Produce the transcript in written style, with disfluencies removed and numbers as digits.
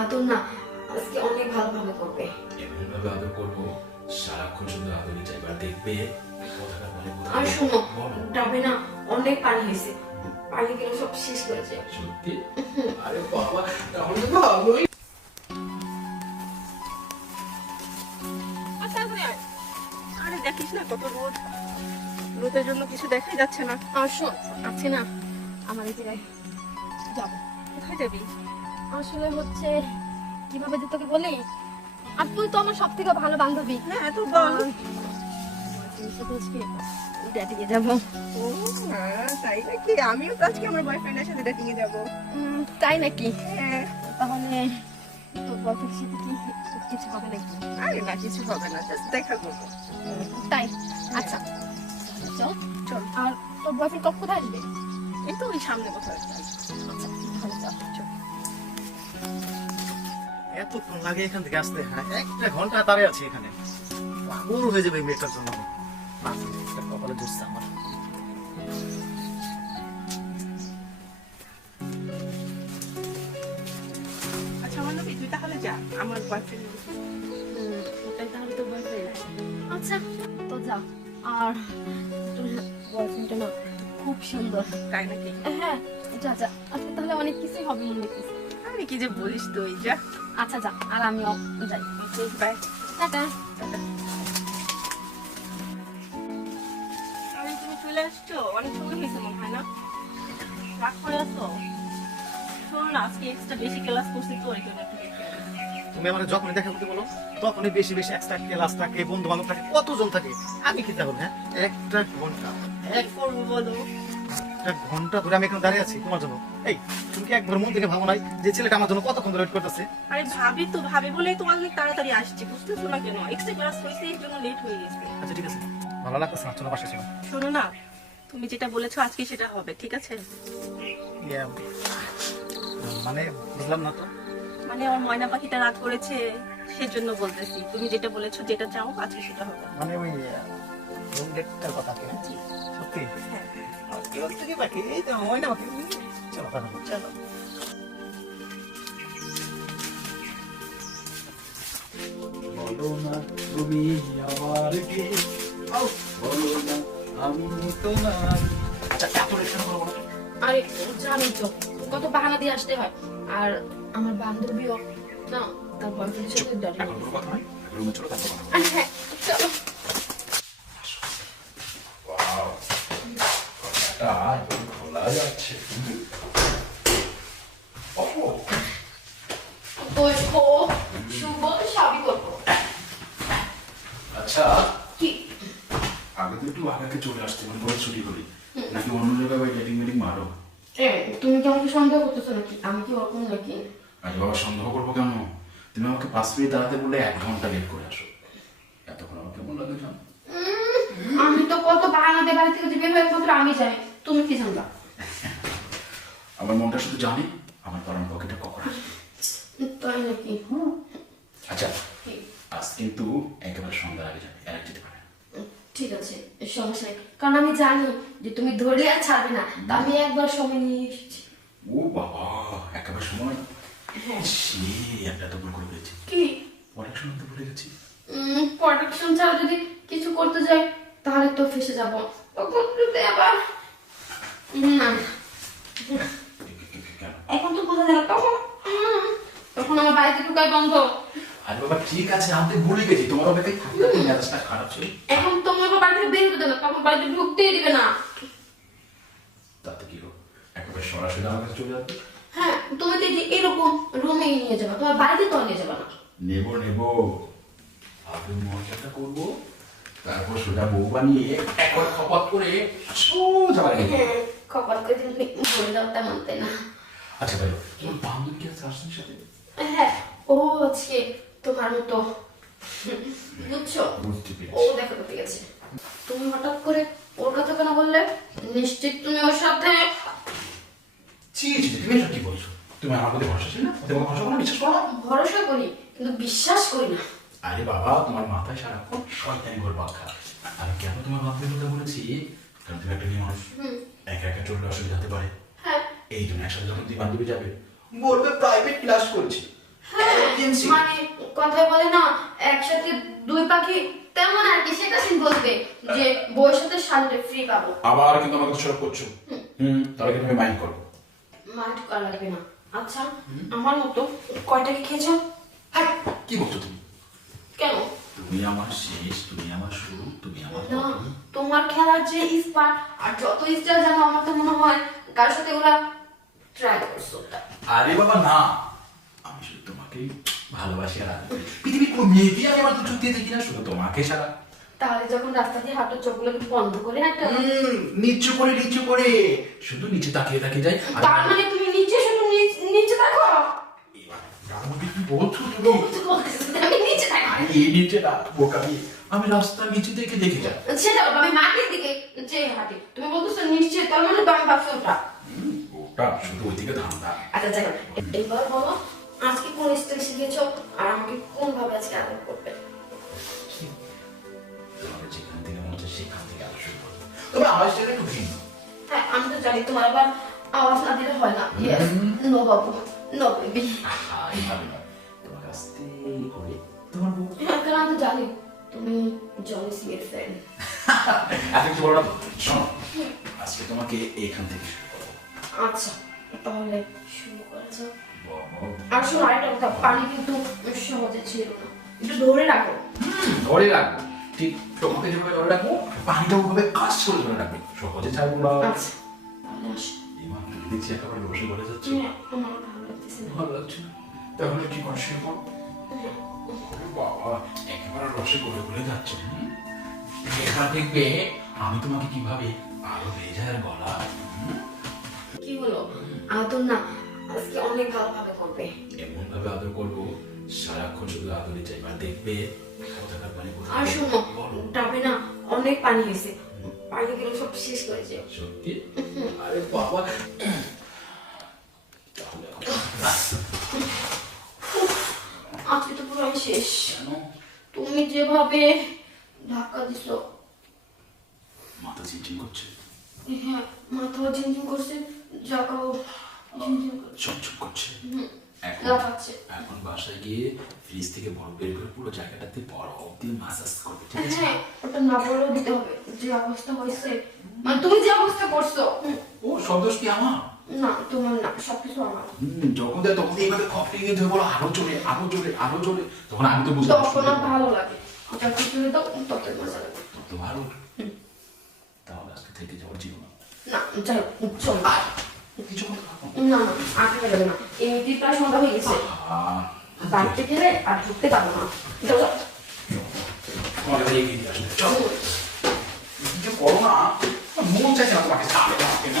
আদর না, আজকে অনেক ভালোভাবে করবে। এমন ভাবে আদর করবো সারাক্ষণ শুধু আদরই চাইবে, আর দেখবে কোথাকার বলে আর শোনো, বলো। ডাবে না অনেক পানি হয়েছে, পানি গুলো সব শেষ করেছে। সত্যি? আরে বাবা, তাহলে তো ভালোই। আরে দেখিস না কত রোদ, রোদের জন্য কিছু দেখাই যাচ্ছে না। আর শোন, আছে না আমার এই জায়গায় যাবো। কোথায় যাবি? আসলে হচ্ছে কিভাবে যে তোকে বলি, আর তুই তো আমার সব থেকে ভালো বান্ধবী। হ্যাঁ তো বল। ডেটিংয়ে যাবো। ও হ্যাঁ, তাই নাকি? আমিও তো আজকে আমার বয়ফ্রেন্ডের সাথে ডেটিং এ যাবো। তাই নাকি? হ্যাঁ। তাহলে তোর বয়ফ্রেন্ডের সাথে কি কিছু হবে নাকি? আরে না, কিছু হবে না, জাস্ট দেখা করবো। তাই? আচ্ছা চল। চল। আর তোর বয়ফ্রেন্ড কখন আসবে? এই তো ওই সামনে কোথাও একটা। আচ্ছা তাহলে চল চল। এতক্ষণ লাগে এখান থেকে আসতে? হ্যাঁ, একটা ঘন্টা দাঁড়িয়ে আছি এখানে, পাগল হয়ে যাবে এই মেয়েটার জন্য। কপালে দুসছে আমার। আচ্ছা আমার নবী, তুই তাহলে যা, আমার বয়ফ্রেন্ড। ওটাই তাহলে তোর বয়ফ্রেন্ড? আচ্ছা তো যা। আর তোর বয়ফ্রেন্ডটা না খুব সুন্দর। তাই নাকি? হ্যাঁ যা যা, আজকে তাহলে অনেক কিছুই হবে মনে দেখতেছি। আরে কি যে বলিস তুই, যা। আচ্ছা যা, আর আমিও যাই। বাই। টাটা। আরে তুমি চলে আসছো, অনেক সময় হয়েছে মনে হয় না? রাগ করে আসো? শোনো না, আজকে এক্সট্রা বেশি ক্লাস করছি তো এই জন্য একটু late হয়ে গেছে। তুমি আমার যখনই দেখা করতে বলো তখনই বেশি বেশি এক্সট্রা ক্লাস থাকে, বন্ধু বান্ধব থাকে, কতজন থাকে, আমি কি দেখো? হ্যাঁ, একটা ঘন্টা কি করবো বলো? একটা ঘন্টা ধরে আমি এখানে দাঁড়িয়ে আছি তোমার জন্য। এই, তুমি কি একবার মন থেকে ভাবো নাই যে ছেলেটা আমার জন্য কতক্ষণ ধরে ওয়েট করতেছে? আরে ভাবি তো, ভাবি বলেই তো অনেক তাড়াতাড়ি আসছি, বুঝতেছো না কেন? এক্সট্রা ক্লাস করছি এই জন্য লেট হয়ে গেছে। আচ্ছা ঠিক আছে, ভালো লাগতেছে না, চলো বাসা চলো। শোনো না, তুমি যেটা বলেছো আজকে সেটা হবে, ঠিক আছে? ইয়ে, মানে বুঝলাম না তো। মানে আমার ময়না পাখিটা রাত করেছে সেজন্য বলতেছি, তুমি যেটা বলেছো, যেটা চাও আজকে সেটা হবে। মানে ওই রুম ডেটটার কথা কি? জি। সত্যি? হ্যাঁ। কি হচ্ছে কি বাকি? এই তো হয় না বাকি। চলো তাহলে। চলো। বলো না তুমি আমার কে, বলো না আমি তোমার। আচ্ছা এত লেট কেন করবো না? আরে জানি তো কত বাহানা দিয়ে আসতে হয়। আর আমার বান্ধবীও না তার বয়ফ্রেন্ডের সাথে ডেটিং। এখন কোনো কথা নয়, রুমে চলো, তারপর কথা বলবো। হ্যাঁ চলো। Wow, কথাটা এখন খোলা যাচ্ছে। ওহো, বসবো, শুবো, সবই করবো। আচ্ছা কি? আগে তো একটু আগে চলে আসতে মানে বড় ছুটি করি, নাকি অন্য জায়গায় ওই ডেটিং মেটিং মারো? তুমি কি আমাকে সন্দেহ করতেছো নাকি? আমি কি ওরকম নাকি? আরে বাবা, সন্দেহ করবো কেন? তুমি আমাকে 5 মিনিট দাঁড়াতে বললে 1 ঘন্টা লেট করে আসো। এতক্ষণ আমার কেমন লাগে জানো? আমি তো কত বাহানা দিয়ে বাড়ি থেকে যে বের হয়ে একমাত্র আমি যাই, তুমি কি জানবা? আমার মনটা শুধু জানে আমার পরান পকেটে কখন আসবে। তাই নাকি? আচ্ছা কি? আজ কিন্তু একেবারে সন্ধ্যার আগে যাবে, আর যেতে পারে। ঠিক আছে, সমস্যা নেই, কারণ আমি জানি যে তুমি ধরে আর ছাড়বে না। তা আমি একবার সময় নিয়ে এসেছি। ও বাবা, একেবারে সময়। হ্যাঁ। সে একটা তো ভুল করে ফেলেছি, কি? পড়াশোনা তো ভুলে গেছি। প্রোটেকশন ছাড়া যদি কিছু করতে যাই তাহলে তো ফেসে যাবো। তখন যদি আবার না, কেন? এখন তো বোঝা যায় না, তখন আমার বাড়িতে ঢুকাই বন্ধ। আরে বাবা ঠিক আছে, আমি ভুলে গেছি, তোমার অপেক্ষায় থাকতে থাকতে মেজাজটা খারাপ ছিল। এখন তোমার বাড়ি থেকে বের হতে না, তখন বাড়িতে ঢুকতেই দিবে না। তাতে কি হোক, একেবারে সরাসরি আমার কাছে চলে যাবে। হ্যাঁ, তুমি তো এই যে এরকম রুমেই নিয়ে যাবে, তোমার বাড়িতে তো আর নিয়ে যাবে না। নেবো নেবো, আগে মজাটা করবো, তারপর সেটা বউ বানিয়ে একবার খপাত করে সোজা বাড়ি নেবো। হ্যাঁ, কপাল করে তুমি বলে দাও তেমন, তাই না? আচ্ছা ভাই, তোমার বান্ধবী কি আছে আসছেন সাথে? হ্যাঁ, ও আজকে তোমার মতো, বুঝছো? বুঝতে ও পেরেছি। দেখা করতে গেছে। তুমি হঠাৎ করে ওর কথা কেন বললে? নিশ্চিত তুমি ওর সাথে? ছি ছি, তুমি এসব কি বলছো? তুমি আমার প্রতি ভরসা ছিল না? তোমার ভরসা করো, বিশ্বাস করো না? ভরসা করি কিন্তু বিশ্বাস করি না। আরে বাবা, তোমার মাথায় সারাক্ষণ শয়তানি ঘুরপাক খায়। আমি কেন তোমার বান্ধবীর কথা বলেছি? কারণ তুমি একটা মেয়ে মানুষ, একা একা চললে অসুবিধা হতে পারে। হ্যাঁ এই জন্য একসাথে যখন তুই বান্ধবী যাবে বলবে প্রাইভেট ক্লাস করছি, হ্যাঁ, Emergency? মানে কথায় বলে না একসাথে দুই পাখি, তেমন আর কি। শেখ হাসিনা বলবে যে বউয়ের সাথে শাড়িটা ফ্রি পাবো। আবার কিন্তু আমাকে সব করছো। তাহলে কিন্তু আমি মাইন্ড করবো। মাঠ করা লাগবে না। আচ্ছা, আমার মতো কয়টা কি খেয়েছো? হাই, কি বলছো তুমি? কেন তুমি আমার শেষ, তুমি আমার শুরু, তুমি আমার না, প্রথম। তোমার খেলার যে স্পার্ট আর যত স্টাইল জানো, আমার তো মনে হয় কারোর সাথে ওরা ট্রাই করছো। আরে বাবা না, আমি শুধু তোমাকেই ভালোবাসি। আর পৃথিবীর কোনো মেয়েকে আমি আমার তো চোখ দিয়ে দেখি না, শুধু তোমাকে সারা। তাহলে যখন রাস্তা দিয়ে হাঁটো চোখগুলো কি বন্ধ করে একটা, নিচু করে শুধু নিচে তাকিয়ে তাকিয়ে যাই। আর তার মানে তুমি নিচে শুধু নিচে দেখো? এবার তার মধ্যে কি বলছো তুমি? আমি নিচে থাকি। আরে এই নিচে না বোকামি, আমি রাস্তার নিচে থেকে দেখে যাই। সেটা বলো, আমি মাটির দিকে যে হাঁটি। তুমি বলতেছো নিশ্চয়, তার মানে আমি ভাবছি ওটা। ওটা শুধু ওইদিকে ধান্দা। আচ্ছা যাই হোক, এবার বলো আজকে কোন স্টাইল শিখেছো আর আমাকে কোন ভাবে আজকে আদর করবে? তোমাকে যেখান থেকে মনে হচ্ছে সেখান থেকে আলো শুরু করবো। তবে আমার সেটা একটু ভিন্ন। হ্যাঁ, আমি তো জানি তোমার আবার আওয়াজ না দিলে হয় না। ইয়েস, নো বাবু, নো বেবি। আহা, এইভাবে নয়, তোমাকে আস্তে করে তোমার বউ। হ্যাঁ, কারণ আমি তো জানি তুমি জনি সিং এর ফ্রেন্ড। এত কিছু বলো না তো। শোনো, আজকে তোমাকে এখান থেকে শুরু করবো। আচ্ছা, তাহলে শুরু করা যাক। বলো। আর শোনো, আরেকটা কথা, পানি কিন্তু সহজে ছিল না, একটু ধরে রাখো। ধরে রাখবো, ঠিক তোমাকে যেভাবে ধরে রাখবো, পানিটা ওভাবে কাজ করে ধরে রাখবো, সহজে ছাড়বো না। আচ্ছা, তাহলে আসো। এবার দেখছি একেবারে রসে বলে যাচ্ছে। আমার ভালো লাগতেছে না। ভালো লাগছে না, তাহলে কি করে শুরু করবো? বাবা, একেবারে রসে গলে যাচ্ছে। এবার দেখবে আমি তোমাকে কিভাবে আরো ভেজার গলা। কি হলো? আদর না, আজকে অনেক ভালোভাবে করবে। এমন ভাবে আদর করবো, সারাক্ষণ শুধু আদরই চাই। আর দেখবে কোথাকার পানি কোথায়। আর শোনো, বলো। ডাবে না অনেক পানি হয়েছে, পানিগুলো সব শেষ করে যেও। সত্যি? আরে বাবা, তাহলে আজকে তো পুরো আমি শেষ। কেন? তুমি যেভাবে ধাক্কা দিছো, মাথা চিনচিন করছে, হ্যাঁ, মাথাও ঝিমঝিম করছে, জায়গাও ঝিমঝিম করছে, চমচম করছে। এখন লাফাচ্ছে। এখন বাসায় গিয়ে ফ্রিজ থেকে বরফ বের করে পুরো জায়গাটাতে বরফ দিয়ে মাসাজ করবে, ঠিক আছে? হ্যাঁ, ওটা না বলেও দিতে হবে, যে অবস্থা হয়েছে, মানে তুমি যে অবস্থা করছো। ও, সব দোষ কি আমার? না, তোমার না, সবকিছু আমার। যখন দেয় তখন এইভাবে খপড়ে গিয়ে ধরে বলো আরো জোরে, আরো জোরে, আরো জোরে। তখন আমি তো বুঝতে তখন আর ভালো লাগে, যখন তুমি তো তত মজা লাগে। তো ভালো। তাহলে আজকে থেকে যাওয়ার জীবন না, যাই হোক, চল। কিছুক্ষণ থাকো। না না, আটকে যাবে না, এমনিতেই প্রায় সন্ধ্যা হয়ে গেছে। বাড়িতে গেলে আর ঢুকতে পারবো না। যাও, যাও। তোমাকে তাই এগিয়ে দিয়ে আসবে। চলো, কিছু করো না, মন চাইছে না তোমাকে ছাড়ে না।